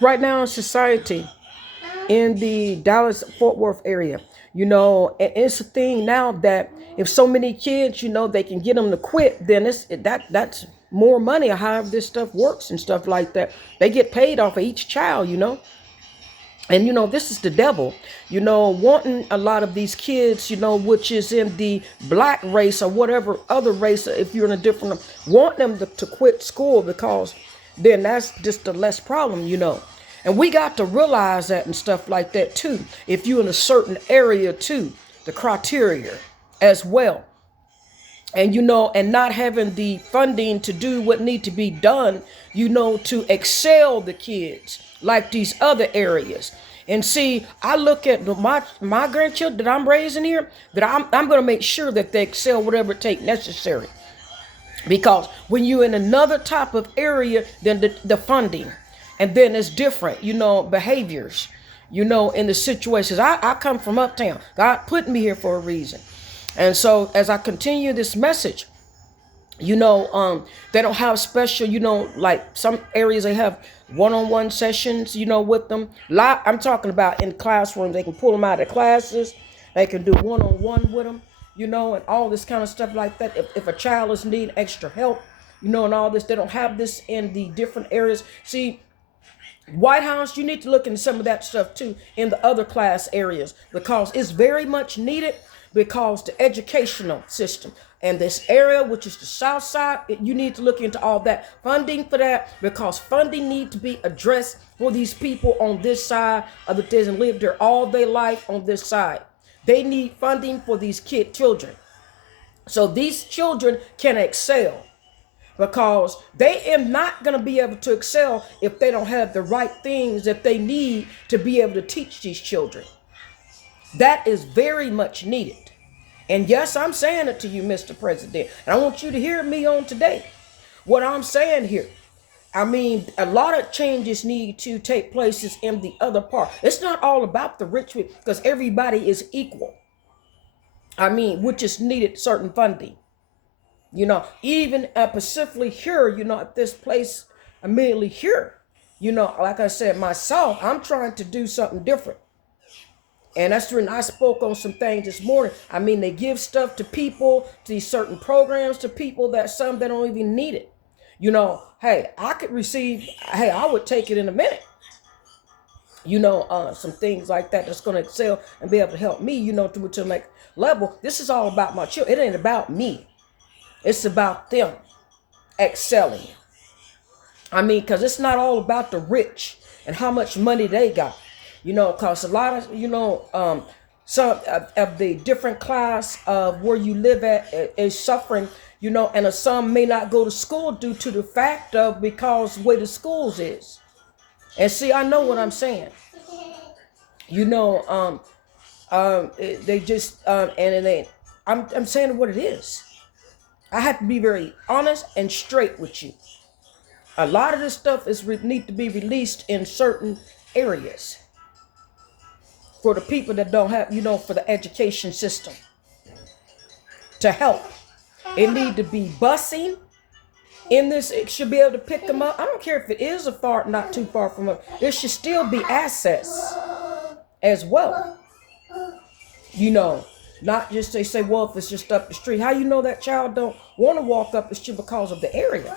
right now in society, in the Dallas Fort Worth area. And it's a thing now that if so many kids, they can get them to quit, then that's more money or however this stuff works and stuff like that. They get paid off of each child. And this is the devil, wanting a lot of these kids, which is in the black race or whatever other race, if you're in a different, want them to quit school because then that's just the less problem. And we got to realize that and stuff like that too. If you're in a certain area too, the criteria as well. And and not having the funding to do what need to be done, to excel the kids like these other areas. And see, I look at my grandchildren that I'm raising here, that I'm going to make sure that they excel whatever it take necessary. Because when you're in another type of area, then the funding, and then it's different, behaviors, in the situations. I come from uptown. God put me here for a reason. And so as I continue this message, they don't have special, like some areas they have one-on-one sessions, with them. I'm talking about in classrooms. They can pull them out of classes. They can do one-on-one with them, and all this kind of stuff like that. If a child is needing extra help, and all this, they don't have this in the different areas. See, White House, you need to look into some of that stuff too in the other class areas, because it's very much needed, because the educational system and this area, which is the South Side, you need to look into all that funding for that, because funding need to be addressed for these people on this side of the desert and live there all their life on this side. They need funding for these children, so these children can excel, because they are not going to be able to excel if they don't have the right things that they need to be able to teach these children. That is very much needed. And yes, I'm saying it to you, Mr. President, and I want you to hear me on today. What I'm saying here, I mean, a lot of changes need to take places in the other part. It's not all about the rich, because everybody is equal. I mean, which is needed certain funding. Even specifically here, at this place immediately here, like I said, myself, I'm trying to do something different. And that's when I spoke on some things this morning. I mean, they give stuff to people, to these certain programs to people that some that don't even need it. Hey, I could receive, hey, I would take it in a minute. Some things like that that's going to excel and be able to help me, to the next level. This is all about my children. It ain't about me. It's about them excelling. I mean, because it's not all about the rich and how much money they got. Because a lot of, some of the different class of where you live at is suffering, and some may not go to school due to the fact of because where the schools is. And see, I know what I'm saying. You know, they just, and they, I'm saying what it is. I have to be very honest and straight with you. A lot of this stuff is need to be released in certain areas for the people that don't have, for the education system to help. It need to be busing in this. It should be able to pick them up. I don't care if it is a far, not too far from us. There should still be access as well. Not just they say, well, if it's just up the street. How you know that child don't want to walk up the street because of the area?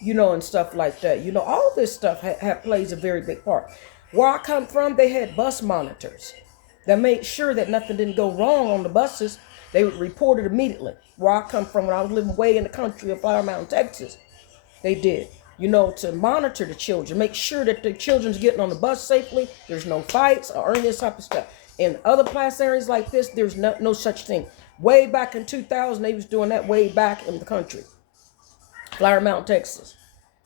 And stuff like that. All this stuff plays a very big part. Where I come from, they had bus monitors that made sure that nothing didn't go wrong on the buses. They would report it immediately. Where I come from, when I was living way in the country of Flower Mountain, Texas, they did, to monitor the children, make sure that the children's getting on the bus safely. There's no fights or any of this type of stuff. In other class areas like this, there's no such thing. Way back in 2000, they was doing that way back in the country. Flower Mountain, Texas.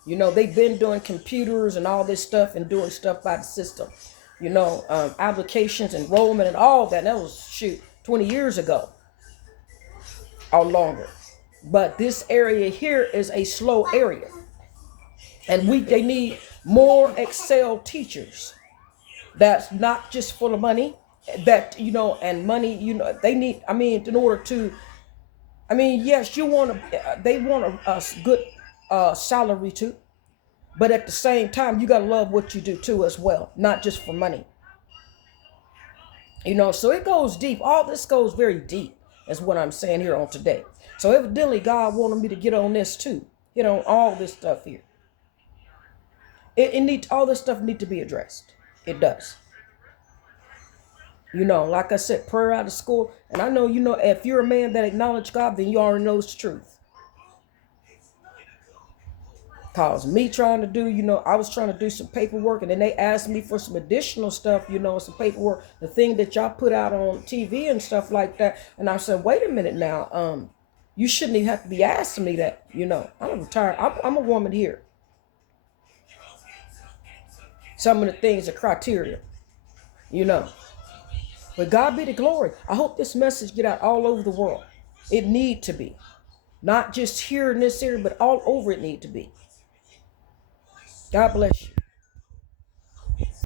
They've been doing computers and all this stuff and doing stuff by the system. Applications, enrollment, and all that. That was 20 years ago or longer. But this area here is a slow area, and they need more Excel teachers. That's not just full of money. That and money. They need. I mean, in order to. I mean, yes, they want a good salary too. But at the same time, you got to love what you do too as well, not just for money. You know, so it goes deep. All this goes very deep, is what I'm saying here on today. So evidently God wanted me to get on this too. Get on all this stuff here. All this stuff need to be addressed. It does. You know, like I said, prayer out of school. And I know, you know, if you're a man that acknowledges God, then you already know the truth. Cause me trying to do, you know, I was trying to do some paperwork, and then they asked me for some additional stuff, you know, some paperwork, the thing that y'all put out on TV and stuff like that. And I said, wait a minute now, you shouldn't even have to be asking me that, you know. I'm retired. I'm a woman here. Some of the things are criteria, you know. But God be the glory. I hope this message get out all over the world. It need to be. Not just here in this area, but all over it need to be. God bless you.